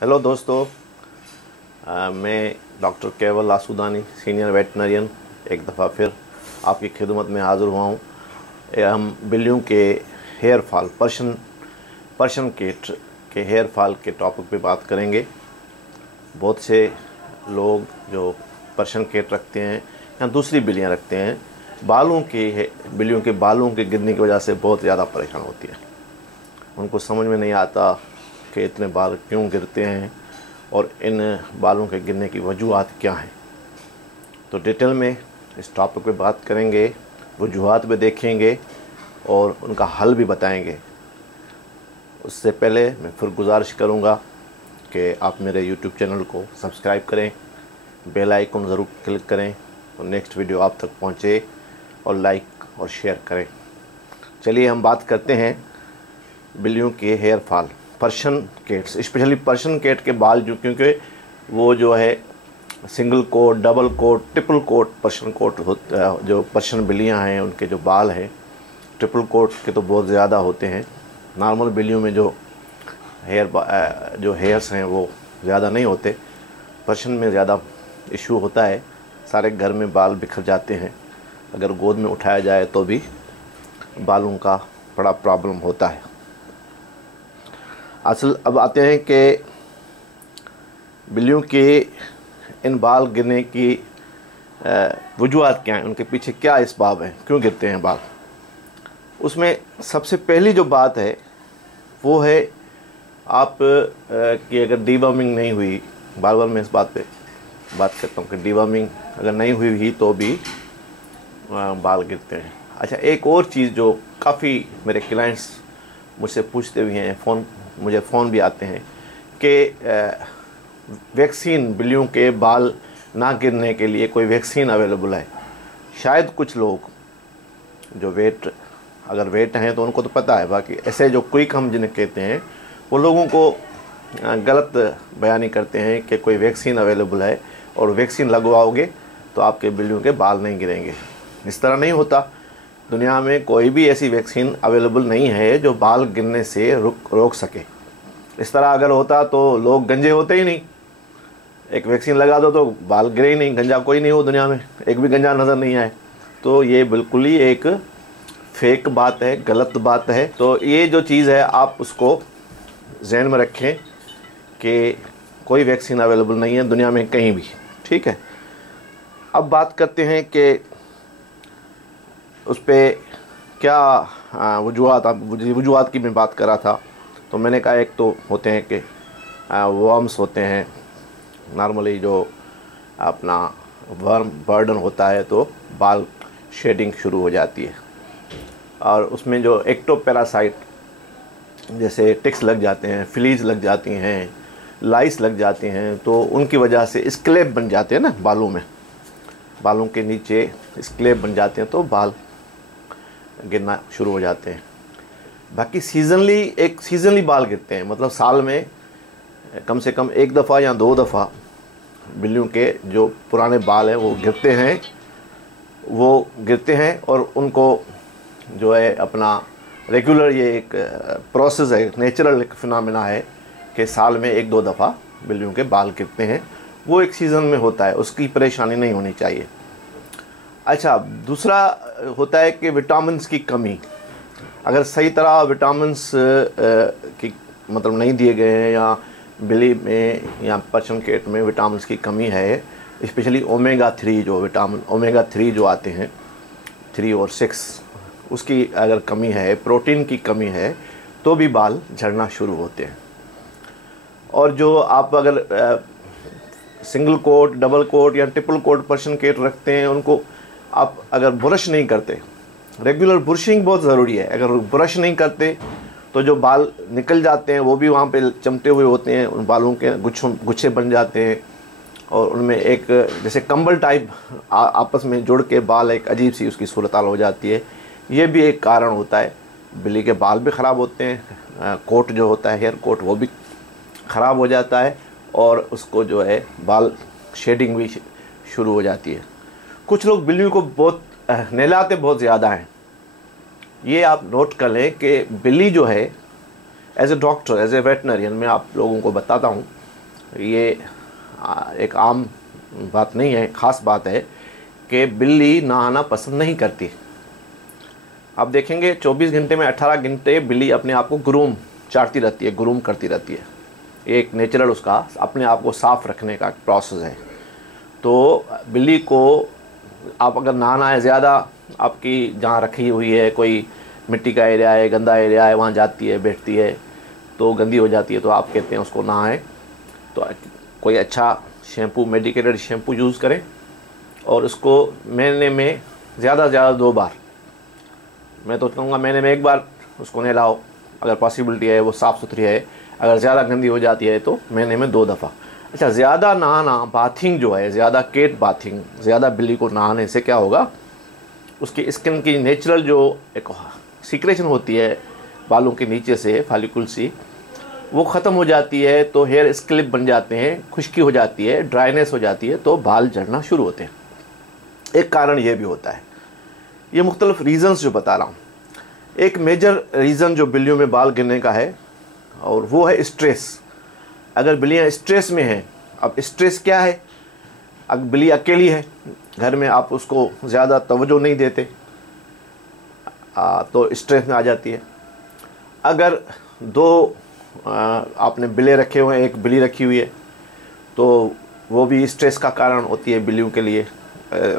Hello दोस्तों, मैं doctor केवल आसूदानी सीनियर वेटनरियन एक दफ़ा फिर आपकी खिदमत में हाज़िर हुआ हूँ। हम बिल्लियों के हेयर फॉल, पर्शियन कैट के हेयर फॉल के टॉपिक पे बात करेंगे। बहुत से लोग जो पर्शियन कैट रखते हैं या दूसरी बिल्लियाँ रखते हैं, बिल्लियों के बालों के गिरने की वजह से बहुत ज़्यादा परेशान होती है। उनको समझ में नहीं आता कि इतने बाल क्यों गिरते हैं और इन बालों के गिरने की वजूहात क्या हैं। तो डिटेल में इस टॉपिक पे बात करेंगे, वजूहात भी देखेंगे और उनका हल भी बताएंगे। उससे पहले मैं फिर गुजारिश करूंगा कि आप मेरे यूट्यूब चैनल को सब्सक्राइब करें, बेल आइकन ज़रूर क्लिक करें और नेक्स्ट वीडियो आप तक पहुंचे और लाइक और शेयर करें। चलिए हम बात करते हैं बिल्लियों के hair fall, Persian cats, specially Persian cat के बाल क्योंकि वो जो है single quote, double coat, triple coat Persian coat जो पर्शियन बिल्लियां हैं उनके जो बाल हैं ट्रिपल कोट के तो बहुत ज़्यादा होते हैं। नॉर्मल बिल्लियों में जो हेयर्स हैं वो ज़्यादा नहीं होते, पर्शियन में ज़्यादा इशू होता है। सारे घर में बाल बिखर जाते हैं, अगर गोद में उठाया जाए तो भी बालों का बड़ा प्रॉब्लम होता है। अब आते हैं कि बिल्लियों के इन बाल गिरने की वजूहात क्या हैं, उनके पीछे क्या इसबाब हैं, क्यों गिरते हैं बाल। उसमें सबसे पहली जो बात है वो है कि अगर डीवर्मिंग नहीं हुई, बार बार मैं इस बात पे बात करता हूँ कि डीवर्मिंग अगर नहीं हुई तो भी बाल गिरते हैं। अच्छा, एक और चीज़ जो काफ़ी मेरे क्लाइंट्स मुझसे पूछते भी हैं, मुझे फ़ोन भी आते हैं कि वैक्सीन, बिल्लियों के बाल ना गिरने के लिए कोई वैक्सीन अवेलेबल है। शायद कुछ लोग जो अगर वेट हैं तो उनको तो पता है, बाकी ऐसे जो क्विक हम जिन्हें कहते हैं वो लोगों को गलत बयानी करते हैं कि कोई वैक्सीन अवेलेबल है और वैक्सीन लगवाओगे तो आपके बिल्लियों के बाल नहीं गिरेंगे। इस तरह नहीं होता। दुनिया में कोई भी ऐसी वैक्सीन अवेलेबल नहीं है जो बाल गिरने से रोक सके। इस तरह अगर होता तो लोग गंजे होते ही नहीं। एक वैक्सीन लगा दो तो बाल गिरे ही नहीं, गंजा कोई नहीं हो दुनिया में, एक भी गंजा नज़र नहीं आए। तो ये बिल्कुल ही एक फेक बात है, गलत बात है। तो ये जो चीज़ है आप उसको ज़हन में रखें कि कोई वैक्सीन अवेलेबल नहीं है दुनिया में कहीं भी, ठीक है। अब बात करते हैं कि उस पर क्या वजूहात की मैं बात कर रहा था। तो मैंने कहा एक तो होते हैं कि वर्म्स होते हैं, नॉर्मली जो अपना वर्म बर्डन होता है तो बाल शेडिंग शुरू हो जाती है, और उसमें जो एक्टोपैरासाइट जैसे टिक्स लग जाते हैं, फ्लीज लग जाती हैं, लाइस लग जाती हैं, तो उनकी वजह से स्क्लेब बन जाते हैं ना बालों के नीचे स्क्लेब बन जाते हैं तो बाल गिरना शुरू हो जाते हैं। बाकी सीजनली बाल गिरते हैं, मतलब साल में कम से कम एक दफ़ा या दो दफ़ा बिल्लियों के जो पुराने बाल हैं वो गिरते हैं और उनको जो है अपना रेगुलर, ये एक प्रोसेस है, नेचुरल एक फिनोमेना है कि साल में एक दो दफ़ा बिल्लियों के बाल गिरते हैं। वो एक सीज़न में होता है, उसकी परेशानी नहीं होनी चाहिए। अच्छा, दूसरा होता है कि विटामिन्स की कमी, अगर सही तरह विटामिन्स की मतलब नहीं दिए गए हैं या बिल्ली में या पर्शियन कैट में विटामिन्स की कमी है, स्पेशली ओमेगा 3 जो आते हैं 3 और 6, उसकी अगर कमी है, प्रोटीन की कमी है, तो भी बाल झड़ना शुरू होते हैं। और जो आप अगर सिंगल कोट, डबल कोट या ट्रिपल कोट पर्शियन कैट रखते हैं, उनको आप अगर ब्रश नहीं करते, रेगुलर ब्रशिंग बहुत ज़रूरी है। अगर ब्रश नहीं करते तो जो बाल निकल जाते हैं वो भी वहाँ पे चमटे हुए होते हैं, उन बालों के गुच्छे बन जाते हैं और उनमें एक जैसे कंबल टाइप आपस में जुड़ के बाल एक अजीब सी उसकी सूरत हाल हो जाती है। ये भी एक कारण होता है। बिल्ली के बाल भी ख़राब होते हैं, कोट जो होता है हेयर कोट वो भी ख़राब हो जाता है और उसको जो है बाल शेडिंग भी शुरू हो जाती है। कुछ लोग बिल्लियों को बहुत नहलाते बहुत ज़्यादा हैं। ये आप नोट कर लें कि बिल्ली जो है, as a doctor, as a veterinarian मैं आप लोगों को बताता हूँ ये एक आम बात नहीं है, ख़ास बात है कि बिल्ली नहाना पसंद नहीं करती। आप देखेंगे 24 घंटे में 18 घंटे बिल्ली अपने आप को ग्रूम चाटती रहती है, ग्रूम करती रहती है। एक नेचुरल उसका अपने आप को साफ़ रखने का प्रोसेस है। तो बिल्ली को आप अगर नहाना है, ज़्यादा आपकी जहाँ रखी हुई है कोई मिट्टी का एरिया है, गंदा एरिया है, वहाँ जाती है, बैठती है तो गंदी हो जाती है, तो आप कहते हैं उसको नहाएं तो कोई अच्छा शैम्पू, मेडिकेटेड शैम्पू यूज़ करें और उसको महीने में ज़्यादा से ज़्यादा 2 बार, मैं तो कहूँगा महीने में 1 बार उसको नहलाओ अगर पॉसिबिलिटी है, वो साफ़ सुथरी है। अगर ज़्यादा गंदी हो जाती है तो महीने में 2 दफ़ा। अच्छा, ज़्यादा नहाना, बाथिंग जो है, ज़्यादा केट बाथिंग, ज़्यादा बिल्ली को नहाने से क्या होगा, उसकी स्किन की नेचुरल जो एक सीक्रेशन होती है बालों के नीचे से, फॉलिकल सी, वो ख़त्म हो जाती है, तो हेयर स्किल्प बन जाते हैं, खुश्की हो जाती है, ड्राइनेस हो जाती है, तो बाल झड़ना शुरू होते हैं। एक कारण ये भी होता है। ये मुख्तलिफ रीज़न्स जो बता रहा हूँ, एक मेजर रीज़न जो बिल्लियों में बाल गिरने का है और वो है स्ट्रेस। अगर बिल्लियाँ स्ट्रेस में हैं, अब स्ट्रेस क्या है, अगर बिल्ली अकेली है घर में, आप उसको ज़्यादा तवज्जो नहीं देते तो स्ट्रेस में आ जाती है। अगर 2 आपने बिल्ले रखे हुए हैं, एक बिल्ली रखी हुई है, तो वो भी स्ट्रेस का कारण होती है बिल्लियों के लिए।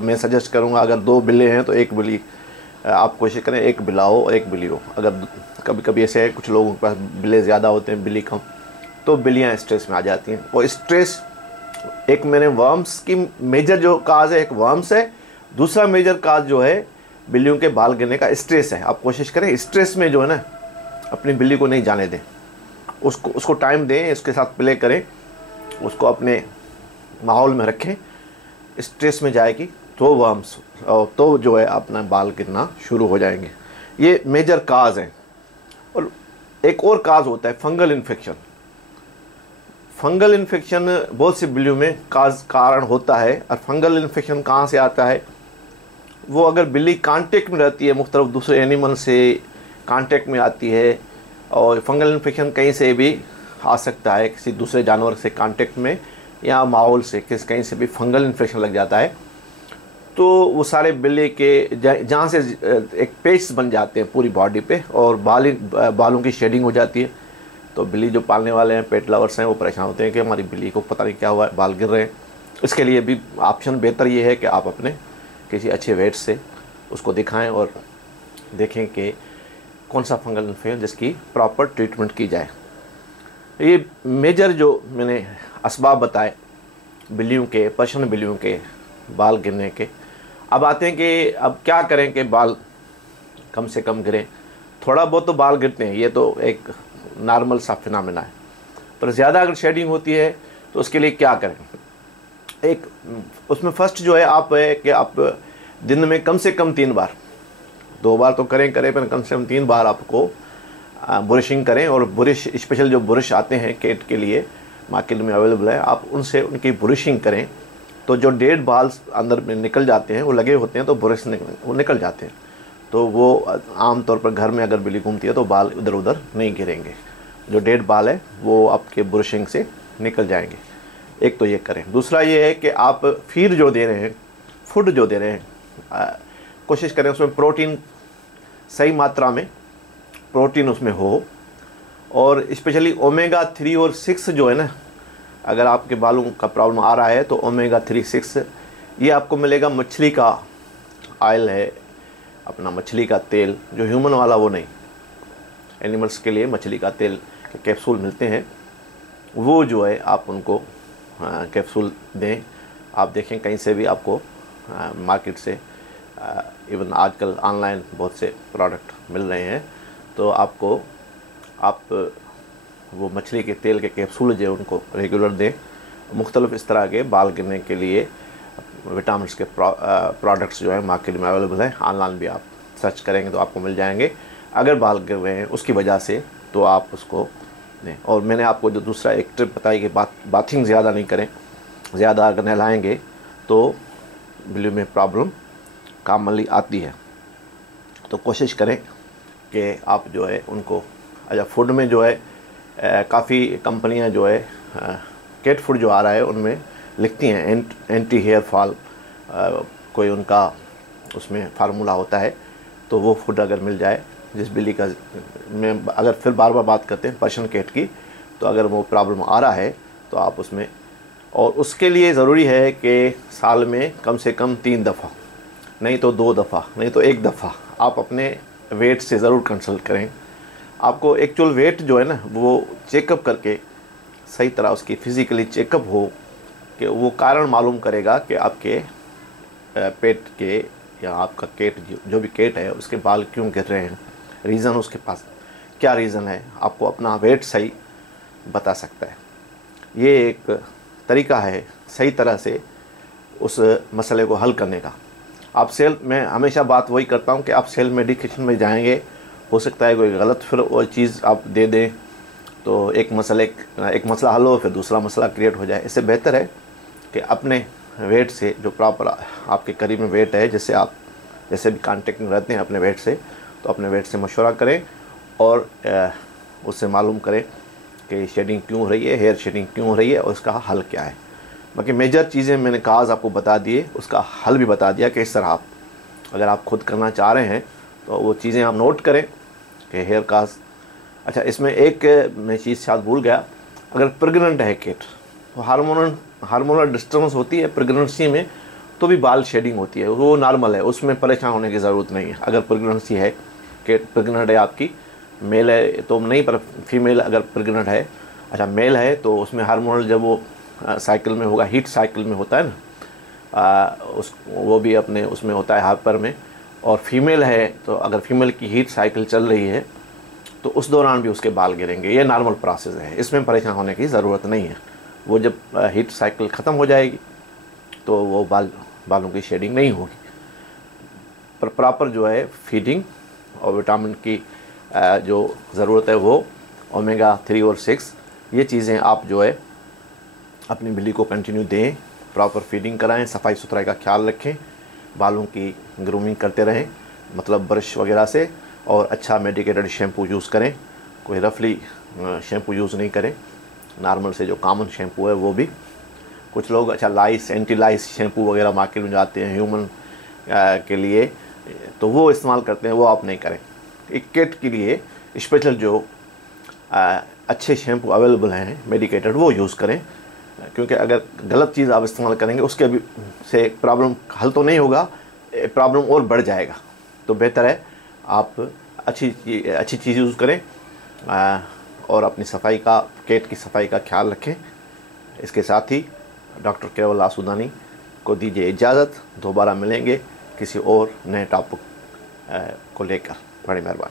मैं सजेस्ट करूँगा अगर 2 बिल्ले हैं तो 1 बिल्ली आप कोशिश करें, 1 बिल्ला हो और 1 बिल्ली हो। अगर कभी कभी ऐसे है कुछ लोगों के पास बिल्ले ज़्यादा होते हैं, बिल्ली कम, तो बिल्लियाँ स्ट्रेस में आ जाती हैं। और स्ट्रेस, एक मैंने वर्म्स की मेजर जो काज है, एक वर्म्स है, दूसरा मेजर काज जो है बिल्लियों के बाल गिरने का स्ट्रेस है। आप कोशिश करें स्ट्रेस में जो है ना, अपनी बिल्ली को नहीं जाने दें, उसको टाइम दें, इसके साथ प्ले करें, उसको अपने माहौल में रखें। स्ट्रेस में जाएगी तो वर्म्स तो जो है अपना बाल गिरना शुरू हो जाएंगे। ये मेजर काज हैं। और एक और काज होता है फंगल इन्फेक्शन। फंगल इन्फेक्शन बहुत सी बिल्लियों में कारण होता है। और फंगल इन्फेक्शन कहाँ से आता है, वो अगर बिल्ली कांटेक्ट में रहती है, मुख्तलिफ दूसरे एनिमल से कांटेक्ट में आती है, और फंगल इन्फेक्शन कहीं से भी आ सकता है, किसी दूसरे जानवर से कांटेक्ट में या माहौल से कहीं से भी फंगल इन्फेक्शन लग जाता है, तो वो सारे बिल्ली के जहाँ से एक पेस्ट बन जाते हैं पूरी बॉडी पे, और बालों की शेडिंग हो जाती है। तो बिल्ली जो पालने वाले हैं, पेट लवर्स हैं, वो परेशान होते हैं कि हमारी बिल्ली को पता नहीं क्या हुआ है, बाल गिर रहे हैं। इसके लिए भी ऑप्शन बेहतर ये है कि आप अपने किसी अच्छे वेट से उसको दिखाएं और देखें कि कौन सा फंगल इन्फेक्शन जिसकी प्रॉपर ट्रीटमेंट की जाए। ये मेजर जो मैंने असबाब बताए बिल्लियों के, पर्शियन बिल्लियों के बाल गिरने के। अब आते हैं कि अब क्या करें कि बाल कम से कम गिरें। थोड़ा बहुत तो बाल गिरते हैं, ये तो एक नॉर्मल सा फिनोमेना है, पर ज़्यादा अगर शेडिंग होती है तो उसके लिए क्या करें। एक उसमें फर्स्ट जो है आप है कि आप दिन में कम से कम 3 बार, 2 बार तो करें पर कम से कम 3 बार आपको ब्रशिंग करें। और ब्रश, स्पेशल जो ब्रश आते हैं केट के लिए मार्केट में अवेलेबल है, आप उनसे उनकी ब्रशिंग करें। तो जो डेड बाल अंदर में निकल जाते हैं, वो लगे होते हैं, तो ब्रश वो निकल जाते हैं। तो वो आम तौर पर घर में अगर बिल्ली घूमती है तो बाल इधर उधर नहीं गिरेंगे, जो डेड बाल है वो आपके ब्रशिंग से निकल जाएंगे। एक तो ये करें। दूसरा ये है कि आप फीड जो दे रहे हैं, फूड जो दे रहे हैं, कोशिश करें उसमें प्रोटीन सही मात्रा में प्रोटीन उसमें हो। और स्पेशली ओमेगा 3 और 6 जो है ना, अगर आपके बालों का प्रॉब्लम आ रहा है तो ओमेगा 3, 6 ये आपको मिलेगा। मछली का ऑयल है, अपना मछली का तेल, जो ह्यूमन वाला वो नहीं, एनिमल्स के लिए मछली का तेल के कैप्सूल मिलते हैं, वो जो है आप उनको कैप्सूल दें। आप देखें कहीं से भी आपको मार्केट से, इवन आजकल ऑनलाइन बहुत से प्रोडक्ट मिल रहे हैं, तो आपको आप वो मछली के तेल के कैप्सूल जो उनको रेगुलर दें। मुख्तलिफ इस तरह के बाल गिरने के लिए विटामिन के प्रोडक्ट्स जो है मार्केट में अवेलेबल हैं। ऑनलाइन भी आप सर्च करेंगे तो आपको मिल जाएंगे। अगर बाल गिर रहे हैं उसकी वजह से तो आप उसको दें। और मैंने आपको जो दूसरा एक टिप बताई कि बाथिंग ज़्यादा नहीं करें। ज़्यादा अगर नहलाएँगे तो बिल्ली में प्रॉब्लम कामली आती है। तो कोशिश करें कि आप जो है उनको, अच्छा फूड में जो है काफ़ी कंपनियां जो है कैट फूड जो आ रहा है उनमें लिखती हैं एंटी हेयर फॉल, कोई उनका उसमें फार्मूला होता है, तो वो फूड अगर मिल जाए जिस बिल्ली का में अगर फिर बार बार बात करते हैं पर्शियन कैट की, तो अगर वो प्रॉब्लम आ रहा है तो आप उसमें, और उसके लिए ज़रूरी है कि साल में कम से कम 3 दफ़ा, नहीं तो 2 दफ़ा, नहीं तो 1 दफ़ा आप अपने वेट से ज़रूर कंसल्ट करें। आपको एक्चुअल वेट जो है ना वो चेकअप करके सही तरह उसकी फ़िज़िकली चेकअप हो कि वो कारण मालूम करेगा कि आपके पेट के या आपका केट जो भी केट है उसके बाल क्यों गिर रहे हैं, रीज़न उसके पास क्या रीज़न है, आपको अपना वेट सही बता सकता है। ये एक तरीका है सही तरह से उस मसले को हल करने का। आप सेल्फ, मैं हमेशा बात वही करता हूँ कि आप सेल्फ मेडिकेशन में जाएंगे, हो सकता है कोई गलत फिर वो चीज़ आप दे दें तो एक मसला हल हो फिर दूसरा मसला क्रिएट हो जाए। इससे बेहतर है कि अपने वेट से जो प्रॉपर आपके करीब में वेट है, जैसे आप जैसे भी कांटेक्ट में रहते हैं अपने वेट से, तो अपने वेट से मशवरा करें और उससे मालूम करें कि शेडिंग क्यों हो रही है, हेयर शेडिंग क्यों हो रही है और उसका हल क्या है। बाकी मेजर चीज़ें मैंने काज आपको बता दिए, उसका हल भी बता दिया कि इस तरह आप अगर आप खुद करना चाह रहे हैं तो वो चीज़ें आप नोट करें कि हेयर काज। अच्छा, इसमें एक मैं चीज़ शायद भूल गया, अगर प्रेग्नेंट है केट तो हार्मोनल डिस्टर्बेंस होती है प्रेगनेंसी में, तो भी बाल शेडिंग होती है, वो नॉर्मल है, उसमें परेशान होने की ज़रूरत नहीं है। अगर प्रेगनेंसी है कि प्रेग्नेंट है आपकी, मेल है तो नहीं, पर फीमेल अगर प्रेग्नेंट है, अच्छा मेल है तो उसमें हार्मोनल जब वो साइकिल में होगा, हीट साइकिल में होता है ना, वो भी अपने उसमें होता है हाइपर में, और फीमेल है तो अगर फीमेल की हीट साइकिल चल रही है तो उस दौरान भी उसके बाल गिरेंगे। ये नॉर्मल प्रोसेस है, इसमें परेशान होने की ज़रूरत नहीं है। वो जब हीट साइकिल ख़त्म हो जाएगी तो वो बालों की शेडिंग नहीं होगी। पर प्रॉपर जो है फीडिंग और विटामिन की जो ज़रूरत है वो ओमेगा 3 और 6, ये चीज़ें आप जो है अपनी बिल्ली को कंटिन्यू दें, प्रॉपर फीडिंग कराएं, सफाई सुथराई का ख्याल रखें, बालों की ग्रूमिंग करते रहें, मतलब ब्रश वगैरह से, और अच्छा मेडिकेटेड शैम्पू यूज़ करें, कोई रफली शैम्पू यूज़ नहीं करें, नॉर्मल से जो कॉमन शैम्पू है वो भी। कुछ लोग अच्छा लाइस, एंटी लाइस शैम्पू वगैरह मार्केट में जाते हैं ह्यूमन के लिए, तो वो इस्तेमाल करते हैं, वो आप नहीं करें। एक केट के लिए स्पेशल जो अच्छे शैम्पू अवेलेबल हैं मेडिकेटेड, वो यूज़ करें, क्योंकि अगर गलत चीज़ आप इस्तेमाल करेंगे उसके भी से प्रॉब्लम हल तो नहीं होगा, प्रॉब्लम और बढ़ जाएगा। तो बेहतर है आप अच्छी चीज़ यूज़ करें और अपनी सफाई का, केट की सफाई का ख्याल रखें। इसके साथ ही डॉक्टर केवल आसूदानी को दीजिए इजाज़त, दोबारा मिलेंगे किसी और नए टॉपिक को लेकर। बड़ी मेहरबानी।